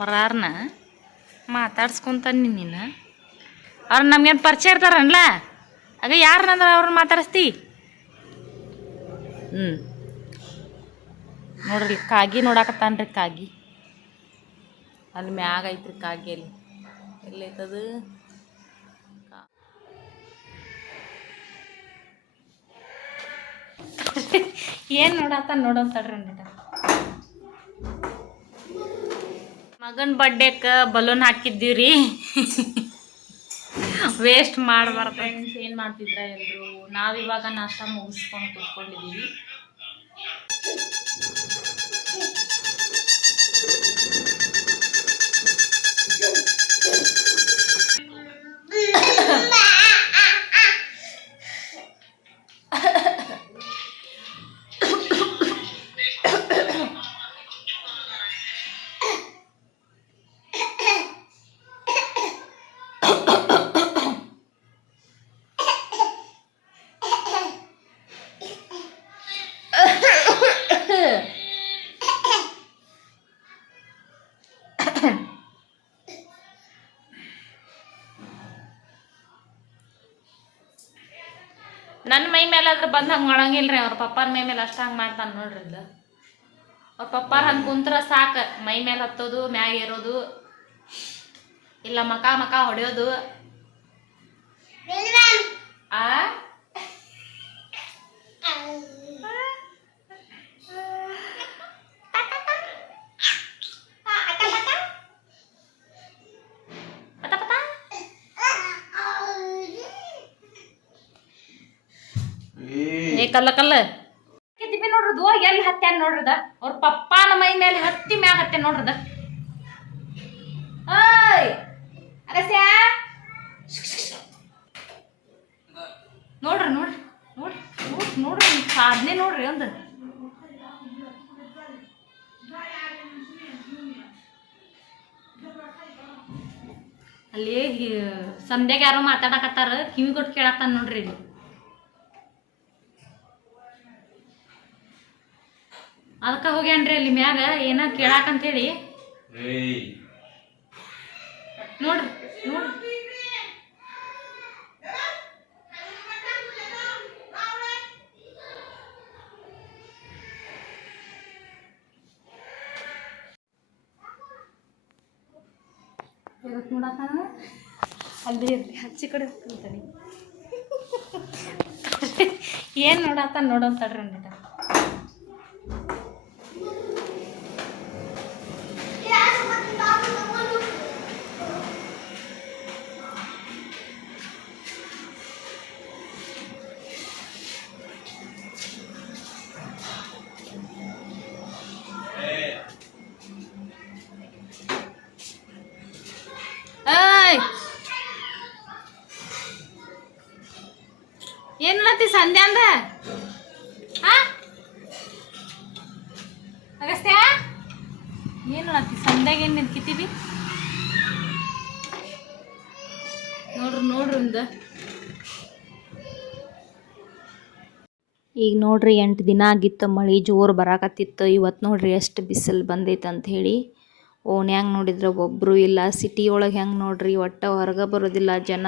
ಬರಾರ್ನ ಮಾತಾಡ್ಸ್ಕೊಂತಾನೆ ನೀನು. ಅವ್ರು ನಮ್ಗೇನು ಪರಿಚಯ ಇರ್ತಾರನ್ಲ, ಆಗ ಯಾರನ್ನಂದ್ರೆ ಅವ್ರನ್ನ ಮಾತಾಡಿಸ್ತಿ. ನೋಡ್ರಿ ಕಾಗಿ ನೋಡಾಕತ್ತಾನ್ರಿ. ಕಾಗಿ ಅಲ್ಲಿ ಮ್ಯಾಗ ಐತ್ರಿ. ಕಾಗಿ ಅಲ್ಲಿ ಎಲ್ಲೈತದು? ಏನು ನೋಡತ್ತಾನ ನೋಡೋಂತಡ್ರಿ ಅಂದಿದ್ದ. ಮಗನ ಬರ್ಡೇಕ್ಕೆ ಬಲೂನ್ ಹಾಕಿದ್ದೀವ್ರಿ. ವೇಸ್ಟ್ ಮಾಡಬಾರ್ದು ಫ್ರೆಂಡ್ಸ್. ಏನು ಮಾಡ್ತಿದ್ರ ಎಲ್ಲರೂ? ನಾವಿವಾಗ ನಾಷ್ಟ ಮುಗಿಸ್ಕೊಂಡು ಕೂತ್ಕೊಂಡಿದ್ದೀವಿ. ನನ್ನ ಮೈ ಮೇಲೆ ಆದ್ರೆ ಬಂದು ಹಂಗೆ ಮಾಡಂಗಿಲ್ಲ ರೀ. ಅವ್ರ ಪಪ್ಪಾರ ಮೈ ಮೇಲೆ ಅಷ್ಟು ಹಂಗೆ ಮಾಡ್ತಾನೆ ನೋಡ್ರಿ. ಇದು ಅವ್ರ ಪಪ್ಪಾರ ಹಂಗೆ ಕುಂತ್ರ ಸಾಕು, ಮೈ ಮೇಲೆ ಹತ್ತೋದು, ಮ್ಯಾಗ ಏರೋದು, ಇಲ್ಲ ಮಕ ಹೊಡೆಯೋದು. ಕಲ್ಲ ಕಲ್ಲ ಕಿತ್ತಿಪಿ ನೋಡ್ರದು ಎಲ್ಲಿ ಹತ್ಯಾನ ನೋಡ್ರದ. ಅವ್ರ ಪಪ್ಪಾನ ಮೈ ಮೇಲೆ ಹತ್ತಿ ಮ್ಯಾಗ ಹತ್ಯಾನ ನೋಡ್ರದ. ಅಗಸ್ಯ ನೋಡ್ರಿ ನೋಡ್ರಿ ನೋಡ್ರಿ ನೋಡ್ರಿ ನೋಡ್ರಿ ಸಾಧನೆ ನೋಡ್ರಿ. ಒಂದು ಅಲ್ಲಿ ಸಂಧ್ಯಾಗ ಯಾರೋ ಮಾತಾಡಕತ್ತಾರ, ಕಿವಿ ಕೊಟ್ಟು ಕೇಳತ್ತಾನ ನೋಡ್ರಿ. ಇಲ್ಲಿ ಅದಕ್ಕೆ ಹೋಗ್ಯಾನ್ರಿ ಅಲ್ಲಿ ಮ್ಯಾಗ ಏನ ಕೇಳಾಕಂತೇಳಿ. ನೋಡ್ರಿ ನೋಡ್ರಿ ನೋಡಾಕ ಅಲ್ಲಿ ಹಚ್ಚಿ ಕಡೆ ಹೋಗ್ತಾನೆ. ಏನು ನೋಡಾತ ನೋಡೋಂತಡ್ರಿ ಅಂದಿದ್ದ. ಏನು ಮಾಡತ್ತಿ ಸಂಧ್ಯಾ ಅಂದ? ಅಗಸ್ತ್ಯ ಏನು ಮಾಡತ್ತಿ ಸಂಧ್ಯಾಗ? ಏನು ನಿಂತ್ಕಿತೀವಿ ನೋಡ್ರಿ ನೋಡ್ರಿ. ಒಂದು ಈಗ ನೋಡ್ರಿ 8 ದಿನ ಆಗಿತ್ತು ಮಳೆ ಜೋರು ಬರಾಕತ್ತಿತ್ತು. ಇವತ್ತು ನೋಡ್ರಿ ಎಷ್ಟು ಬಿಸಿಲು ಬಂದೈತೆ ಅಂತ ಹೇಳಿ. ಓಣ್ಯಾಗ ನೋಡಿದ್ರೆ ಒಬ್ಬರು ಇಲ್ಲ. ಸಿಟಿ ಒಳಗೆ ಹೆಂಗೆ ನೋಡ್ರಿ, ಒಟ್ಟು ಹೊರಗೆ ಬರೋದಿಲ್ಲ ಜನ,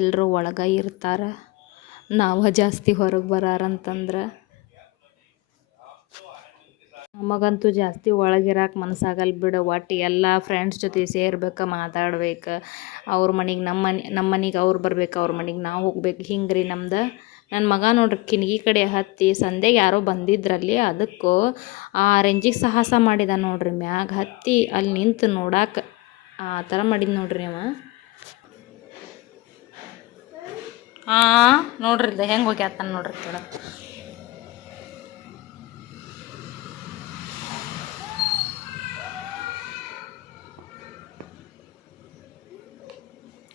ಎಲ್ಲರೂ ಒಳಗೆ ಇರ್ತಾರೆ. ನಾವು ಜಾಸ್ತಿ ಹೊರಗೆ ಬರಾರಂತಂದ್ರೆ ನಮಗಂತೂ ಜಾಸ್ತಿ ಒಳಗಿರಕ್ಕೆ ಮನಸ್ಸಾಗಲ್ಲ ಬಿಡು. ಒಟ್ಟು ಎಲ್ಲ ಫ್ರೆಂಡ್ಸ್ ಜೊತೆ ಸೇರ್ಬೇಕು, ಮಾತಾಡ್ಬೇಕು. ಅವ್ರ ಮನೆಗೆ ನಮ್ಮ ಮನೆಗೆ ಅವ್ರು ಬರ್ಬೇಕು, ಅವ್ರ ಮನೆಗೆ ನಾವು ಹೋಗ್ಬೇಕು. ಹಿಂಗೆ ರೀ ನಮ್ದು. ನನ್ನ ಮಗ ನೋಡ್ರಿ ಕಿಟಕಿ ಕಡೆ ಹತ್ತಿ ಸಂಧ್ಯಾಗೆ ಯಾರೋ ಬಂದಿದ್ರಲ್ಲಿ, ಅದಕ್ಕೂ ಆ ರೇಂಜಿಗೆ ಸಾಹಸ ಮಾಡಿದ ನೋಡ್ರಿ. ಮ್ಯಾಗ ಹತ್ತಿ ಅಲ್ಲಿ ನಿಂತು ನೋಡಾಕ ಆ ಥರ ಮಾಡಿದ್ ನೋಡ್ರಿ ಅವ. ನೋಡ್ರಿ ಇದು ಹೆಂಗೆ ಹೋಗ್ಯಾತಾನ ನೋಡ್ರಿ ಕೆಳಗೆ.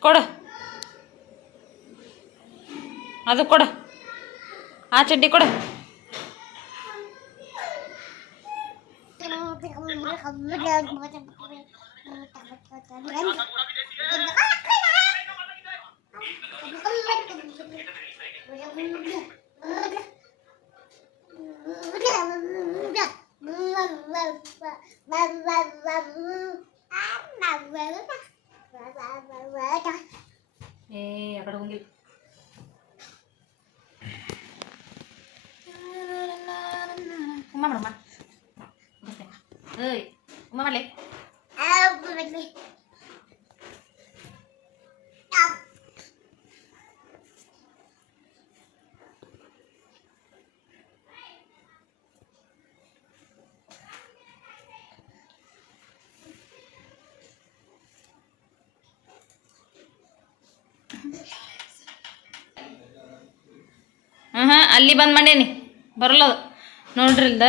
ಕೊಡು ಅದು, ಕೊಡು ಆ ಚಡ್ಡಿ ಕೊಡು. ಏ ಆ ಕಡೆ ಹೋಗಿಲ್ಲ. ಉಮ್ಮ ಮಾಡಮ್ಮ. ಏಯ್ ಉಮ್ಮ ಮಾಡಲಿ. ಅಲ್ಲಿ ಬಂದು ಮಾಡೇನಿ ಬರಲ್ಲ ನೋಡ್ರಿ ಇಲ್ದ.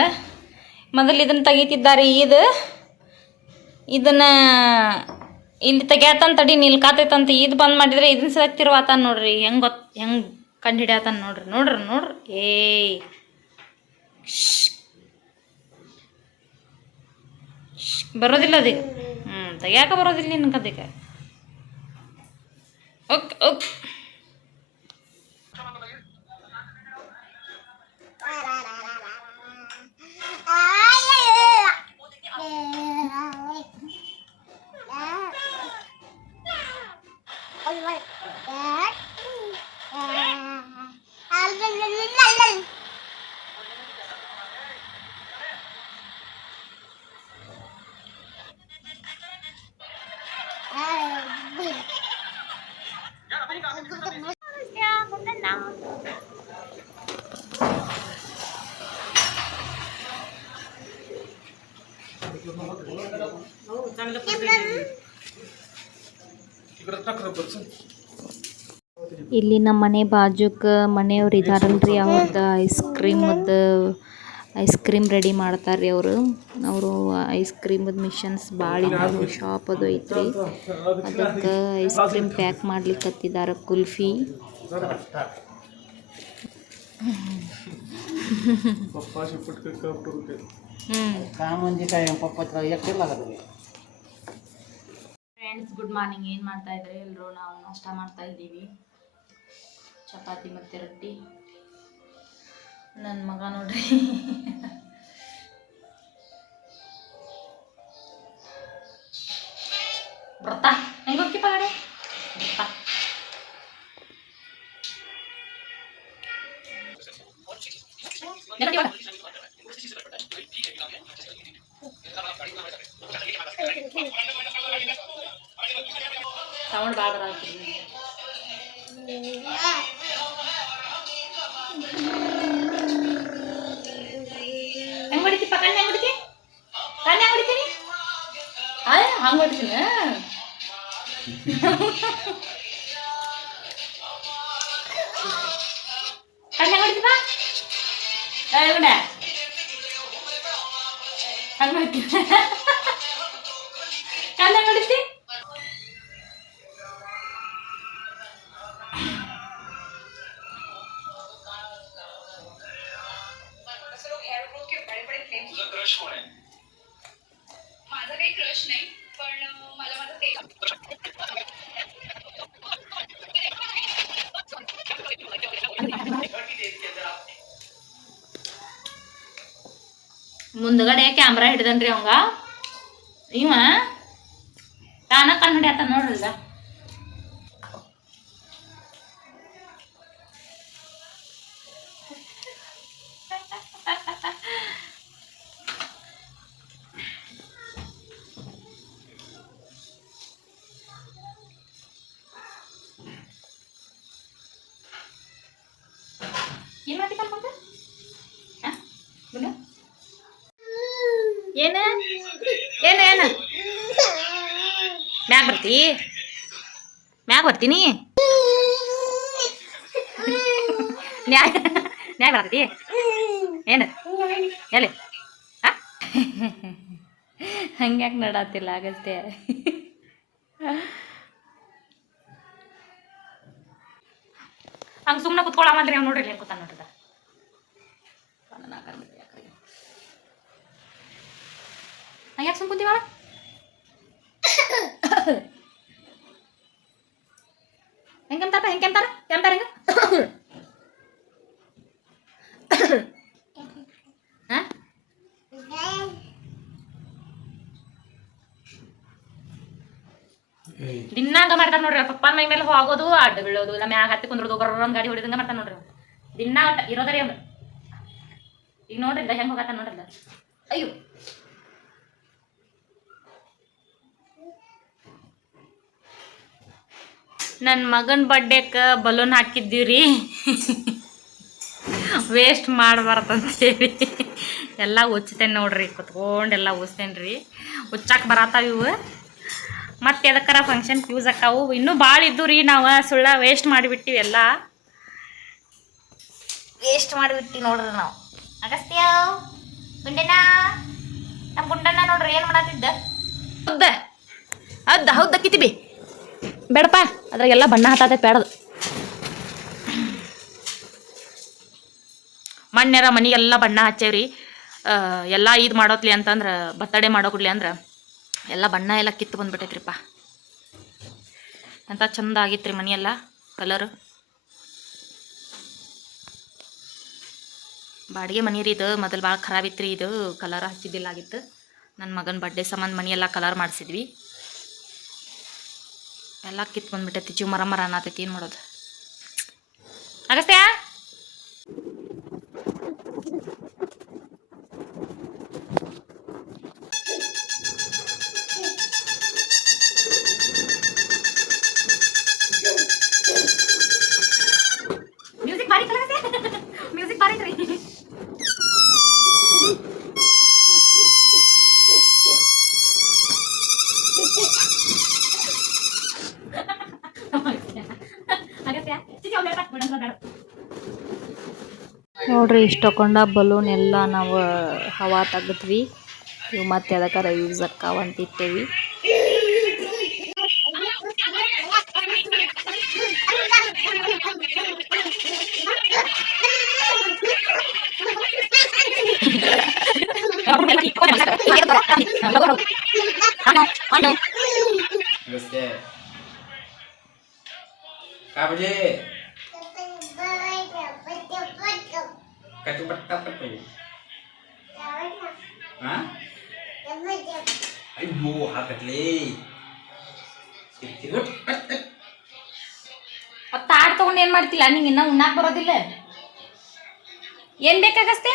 ಮೊದಲು ಇದನ್ನು ತೆಗಿತಿದ್ದಾರೆ. ಇದನ್ನು ಇಲ್ಲಿ ತೆಗ್ಯಾತನ ತಡಿ ನಿಲ್ಕಾತೈತಂತ ಇದು ಬಂದ್ ಮಾಡಿದ್ರೆ ಇದನ್ನ ಸಕ್ತಿರ್ವಾತಾನ ನೋಡ್ರಿ. ಹೆಂಗೆ ಕಂಡು ಹಿಡಿಯತಾನ ನೋಡ್ರಿ. ನೋಡ್ರಿ ಏಯ್ ಬರೋದಿಲ್ಲ ಅದಕ್ಕೆ. ತೆಗ್ಯಾಕ ಬರೋದಿಲ್ಲ ನಿನ್ಗೆ ಅದಕ್ಕೆ. ಓಕೆ ಓಕೆ ಇಲ್ಲಿ ನಮ್ಮ ಮನೆ ಬಾಜುಕ್ಕೆ ಮನೆಯವ್ರು ಇದಾರಲ್ರಿ, ಅವ್ರದ್ದು ಐಸ್ ಕ್ರೀಮ್ ರೆಡಿ ಮಾಡ್ತಾರೆ ರೀ ಅವರು ಐಸ್ ಕ್ರೀಮದ ಮಿಷನ್ಸ್ ಭಾಳ ಇದ್ದಾವೆ. ಶಾಪ್ ಅದು ಐತ್ರಿ. ಅದಕ್ಕೆ ಐಸ್ ಕ್ರೀಮ್ ಪ್ಯಾಕ್ ಮಾಡ್ಲಿಕ್ಕೆ ಹತ್ತಿದ್ದಾರೆ. Kulfi friends, good morning. ಏನು ಮಾಡ್ತಾ ಇದ್ರಿ ಎಲ್ಲರೂ? ನಾವು ನಾಷ್ಟ ಮಾಡ್ತಾ ಇದ್ದೀವಿ. ಚಪಾತಿ ಮತ್ತು ರೊಟ್ಟಿ. ನನ್ನ ಮಗ ನೋಡ್ರಿ ಬರ್ತಾ ಹೆಂಗೆ ಹೋಗ್ತಿ ಪಗಡೆ ಸೌಂಡ್ ಭಾಳ ಬರಾಗ್ತದೆ. ಹೆಂಗೆ ಹೊಡಿತೀಪ್ಪ? ಕಣ್ಣು ಹೆಂಗೆ ಹೊಡಿತಿ? ಕಣ್ಣು ಹೆಂಗೆ ಹೊಡಿತೀನಿ? ಹಂಗೆ ಹೊಡಿತೀನಿ. ಕಣ್ಣು ಹೆಂಗೆ ಹೊಡಿತೀಪ್ಪ? ಗುಂಡ ಹಂಗೆ ಹೊಡಿತೀನಿ. ಕಣ್ಣು ಹೆಂಗೆ ಹೊಡಿತಿ? माझा काही क्रश नाही, पण मला माझं ते ಮುಂದ್ಗಡೆ ಕ್ಯಾಮ್ರಾ ಹಿಡ್ದನ್ರಿ ಅವಂಗ. ಇವ ತಾನ ಕಣ್ಣು ಹಿಡಿಯತ್ತ ನೋಡ್ರಿ. ಈಗ ಏನು ಮಾಡ್ತಿ ಕಲ್ಪಂತ? ಏನು ಏನು ಏನು ಮ್ಯಾಗ ಬರ್ತೀನಿ ಮ್ಯಾಗ ಬರ್ತೈತಿ ಏನು ಎಲ್ಲಿ ಹಂಗ್ಯಾಕೆ ನಡತ್ತಿಲ್ಲ ಆಗಷ್ಟೇ. ಹಂಗೆ ಸುಮ್ಮನೆ ಕುತ್ಕೊಳಮಲ್ರಿ ಅವ್ನು. ನೋಡ್ರಿ ಏನು ಕೂತಾನ ನೋಡ್ರಿ. ಯಾಕೆ ಸುಮ್ ಕುಂತೀವಾಳ? ಹೆಂಗೆಂತಾರ ಹೆಂಗೆಂತಾರ ಕೆಮ್ತಾರ ಹೆಂಗ? ದಿನಾಂಗ ಮಾಡ್ತಾನೆ ನೋಡ್ರಿ ಪಪ್ಪನ ಮೈ ಮೇಲೆ ಹೋಗೋದು ಅಡ್ಡ ಬೀಳೋದು ಇಲ್ಲ ಮ್ಯಾಗ ಹತ್ತಿ ಕುಂದ್ರದು ಬರೋನ್ ಗಾಡಿ ಹೊಡಿದಂಗ ಮಾಡ್ತಾನೆ ನೋಡ್ರಿ ದಿನ ಇರೋದರಿ ಅವ್ನು ಈಗ ನೋಡ್ರಿ ಹೆಂಗೆ ಹೋಗತ್ತ ನೋಡ್ರಲ್ಲ ಅಯ್ಯೋ ನನ್ನ ಮಗನ ಬರ್ಡೇಕ್ಕೆ ಬಲೂನ್ ಹಾಕಿದ್ದೀವ್ರಿ ವೇಸ್ಟ್ ಮಾಡಬಾರ್ದಂತೇಳಿ ಎಲ್ಲ ಉಚ್ತೇನೆ ನೋಡ್ರಿ ಕುತ್ಕೊಂಡೆಲ್ಲ ಉಚ್ತೇನೆ ರೀ ಉಚ್ಚಾಕ ಬರತ್ತಾವ ಇವು ಮತ್ತೆ ಎದಕ್ಕಾರ ಫಂಕ್ಷನ್ ಯೂಸ್ ಆಕಾವು ಇನ್ನೂ ಭಾಳ ಇದ್ದು ರೀ ನಾವು ಸುಳ್ಳ ವೇಸ್ಟ್ ಮಾಡಿಬಿಟ್ಟಿವಿ ಎಲ್ಲ ವೇಸ್ಟ್ ಮಾಡಿಬಿಟ್ಟು ನೋಡ್ರಿ ನಾವು ಅಗಸ್ತ್ಯ ಗುಂಡೆನ ನಮ್ಮ ಗುಂಡಣ್ಣ ನೋಡ್ರಿ ಏನು ಮಾಡತ್ತಿದ್ದ ಹೌದ ಕಿತಿಬಿ ಬೇಡಪ್ಪ ಅದ್ರಾಗೆಲ್ಲ ಬಣ್ಣ ಹತ್ತೈತೆ ಬೇಡದು ಮಣ್ಣೆರ ಮನೆಗೆಲ್ಲ ಬಣ್ಣ ಹಚ್ಚೇವ್ರಿ ಎಲ್ಲ ಇದು ಮಾಡೋತ್ಲಿ ಅಂತಂದ್ರೆ ಬರ್ತಡೇ ಮಾಡೋಕೊಡ್ಲಿ ಅಂದ್ರೆ ಎಲ್ಲ ಬಣ್ಣ ಎಲ್ಲ ಕಿತ್ತು ಬಂದ್ಬಿಟ್ಟೈತ್ರಿಪ್ಪ ಅಂತ ಚಂದ ಆಗಿತ್ತು ರೀ ಮನೆಯೆಲ್ಲ ಕಲರ್ ಬಾಡಿಗೆ ಮನೆ ರೀ ಇದು ಮೊದಲು ಭಾಳ ಖರಾಬ್ ಇತ್ತು ರೀ ಇದು ಕಲರ್ ಹಚ್ಚಿದ್ದಿಲ್ಲ ಆಗಿತ್ತು ನನ್ನ ಮಗನ ಬರ್ಡೇ ಸಂಬಂಧ ಮನೆಯೆಲ್ಲ ಕಲರ್ ಮಾಡಿಸಿದ್ವಿ ಎಲ್ಲ ಕಿತ್ತು ಬಂದ್ಬಿಟ್ಟೈತಿ ಜೀವ ಮರ ಮರ ಅನ್ನತೈತಿ ಏನು ಮಾಡೋದು ಅಗಸ್ತ್ಯ ಮ್ಯೂಸಿಕ್ ಬಾರಿ ಮ್ಯೂಸಿಕ್ ಬಾರಿ ರೀ ನೋಡ್ರಿ ಇಷ್ಟು ತಗೊಂಡ ಬಲೂನ್ ಎಲ್ಲ ನಾವು ಹವಾ ತೆಗೆದ್ವಿ ಇವು ಮತ್ತೆ ಅದಕ್ಕಾರ ಯೂಸ್ ಅಕ್ಕಾವಂತ ಇಟ್ಟೇವಿ ಅಯ್ಯೋ ಹಾಕಟ್ಲಿ ತಾಡ್ ತಗೊಂಡು ಏನು ಮಾಡ್ತಿಲ್ಲ ನಿಂಗೆ ಇನ್ನೂ ಉಣ್ಣಾಕ್ ಬರೋದಿಲ್ಲ ಏನು ಬೇಕಾಗಸ್ತೆ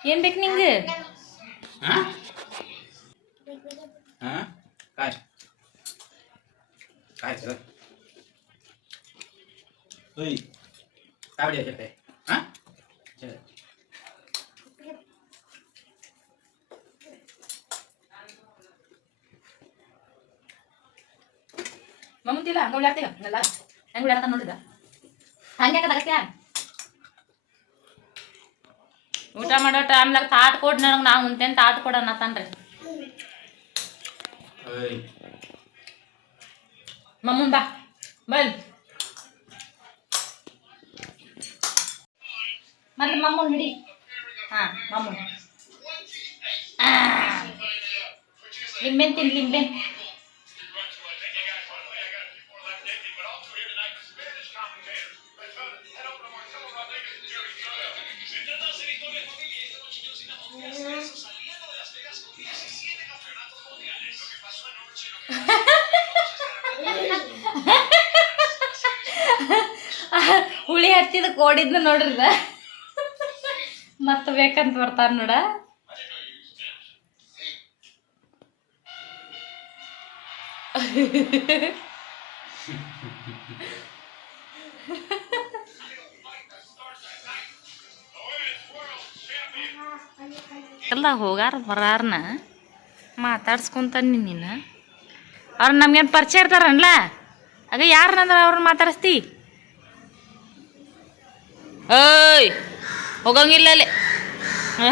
ಏನು ಬೇಕು ನಿಂಗೆ ಕಾಯ್ ಕಾಯ್ ಸರ್ ಓಯ್ ಕಾವಡಿ ಹಚ್ಚತ್ತೆ ಹಾಂ ಮಮ್ಮಂತಿಲ್ಲ ಹಂಗೆ ಉಳ್ಳಾಡ್ತೀಗ ಎಲ್ಲ ಹೆಂಗೆ ಉಳ್ಳಾಡ್ತ ನೋಡಿದ ಹಂಗೆ ಅಗತ್ಯ ಊಟ ಮಾಡೋ ಟೈಮ್ನಾಗ ತಾಟ್ ಕೊಡ್ ನನಗೆ ನಾವು ಉಂತೇನು ತಾಟ್ ಕೊಡೋಣ ತಾನ್ರಿ ಮಮ್ಮನ್ ಬಾ ಬಲ್ ಮತ್ತೆ ಮಮ್ಮನ್ ಹಿಡಿ ಹಾಂ ಮಮ್ಮನ್ ಲಿಂಬೆನ್ ತಿನ್ ಲಿಂಬೆನ್ ಹುಳಿ ಹಚ್ಚಿದ ಕೋಡಿದ್ನ ನೋಡ್ರಿದ ಮತ್ತೆ ಬೇಕಂತ ಬರ್ತಾರ ನೋಡ ಎಲ್ಲ ಹೋಗಾರ ಬರಾರನ ಮಾತಾಡ್ಸ್ಕೊಂತಾನೆ ನೀನು ಅವ್ರು ನಮ್ಗೇನು ಪರಿಚಯ ಇರ್ತಾರನ್ಲ ಆಗ ಯಾರನ್ನಂದ್ರೆ ಅವ್ರನ್ನ ಮಾತಾಡಿಸ್ತಿ ಓಯ್ ಹೋಗಂಗಿಲ್ಲ ಅಲ್ಲಿ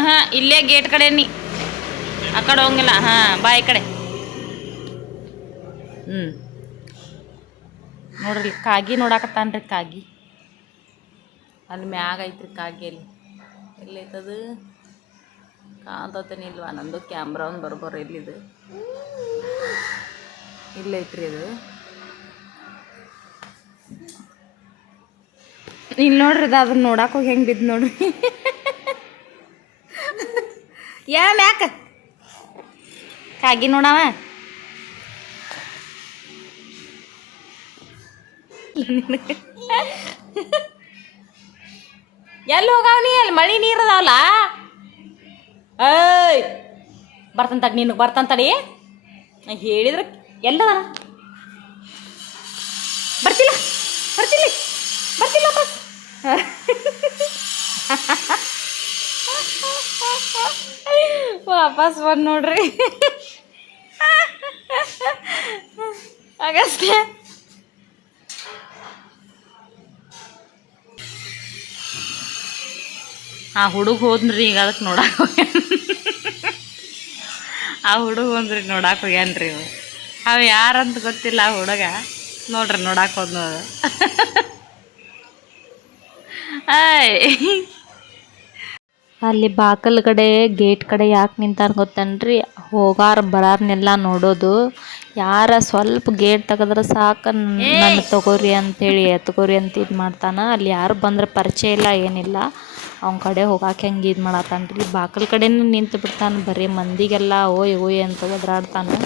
ಹಾಂ ಇಲ್ಲೇ ಗೇಟ್ ಕಡೆ ನೀ ಆ ಕಡೆ ಹೋಗಂಗಿಲ್ಲ ಹಾಂ ಬಾ ಈ ಕಡೆ ನೋಡ್ರಿ ಕಾಗಿ ನೋಡಾಕತ್ತಾನ್ರಿ ಕಾಗಿ ಅಲ್ಲಿ ಮ್ಯಾಗ ಐತ್ರಿ ಕಾಗಿ ಅಲ್ಲಿ ಎಲ್ಲೈತದು ಕಾಂತತೇನೆ ಇಲ್ವಾ ನಂದು ಕ್ಯಾಮ್ರಾ ಒಂದು ಬರ್ಬರ ಎಲ್ಲಿದು ಇಲ್ಲೈತ್ರಿ ಅದು ಇಲ್ಲಿ ನೋಡ್ರಿ ಅದು ಅದನ್ನ ನೋಡಕ್ಕೆ ಹೋಗಿ ಹೆಂಗೆ ಬಿದ್ದು ನೋಡ್ರಿ ಯಾ ಮ್ಯಾಕ ಕಾಗಿ ನೋಡವ ಎಲ್ಲಿ ಹೋಗವ್ನಿ ಅಲ್ಲಿ ಮಳಿ ನೀರು ಅದಾವಲ್ಲ ಏಯ್ ಬರ್ತಾನ ತಡಿ ನಿನಗೆ ಬರ್ತಾನ ತಡಿ ನಾ ಹೇಳಿದ್ರೆ ಎಲ್ಲದಾನ ಬರ್ತಿಲ್ಲ ಬರ್ತಿಲ್ಲ ಬರ್ತಿಲ್ಲ ವಾಪಸ್ ಬಂದು ನೋಡ್ರಿ ಆಗಷ್ಟೇ ಆ ಹುಡುಗ ಹೋದ್ರಿ ಈಗ ಅದಕ್ಕೆ ನೋಡಕ್ಕೆ ಆ ಹುಡುಗ ಹೋದ್ರಿ ನೋಡಕ್ಕೆ ಹೋಗ್ಯಾನ್ರಿ ಇವು ಅವು ಯಾರಂತ ಗೊತ್ತಿಲ್ಲ ಆ ಹುಡುಗ ನೋಡ್ರಿ ನೋಡಕ್ಕೆ ಹೋದ್ ನೋಡು ಅಲ್ಲಿ ಬಾಕಲ್ ಕಡೆ ಗೇಟ್ ಕಡೆ ಯಾಕೆ ನಿಂತಾರ ಗೊತ್ತನ್ರಿ ಹೋಗಾರ ಬರಾರ್ನೆಲ್ಲ ನೋಡೋದು ಯಾರ ಸ್ವಲ್ಪ ಗೇಟ್ ತೆಗೆದ್ರೆ ಸಾಕು ನನ್ನ ತಗೋರಿ ಅಂತೇಳಿ ಎತ್ಕೋರಿ ಅಂತ ಇದು ಮಾಡ್ತಾನೆ ಅಲ್ಲಿ ಯಾರು ಬಂದ್ರೆ ಪರಿಚಯ ಇಲ್ಲ ಏನಿಲ್ಲ ಅವ್ನ ಕಡೆ ಹೋಗಾಕೆ ಹೆಂಗೆ ಇದು ಮಾಡತ್ತಾನ್ರಿ ಬಾಕಲ್ ಕಡೆನೇ ನಿಂತು ಬಿಡ್ತಾನೆ ಬರೀ ಮಂದಿಗೆಲ್ಲ ಓಯ್ ಓಯ್ ಅಂತ ಒದ್ರಾಡ್ತಾನೆ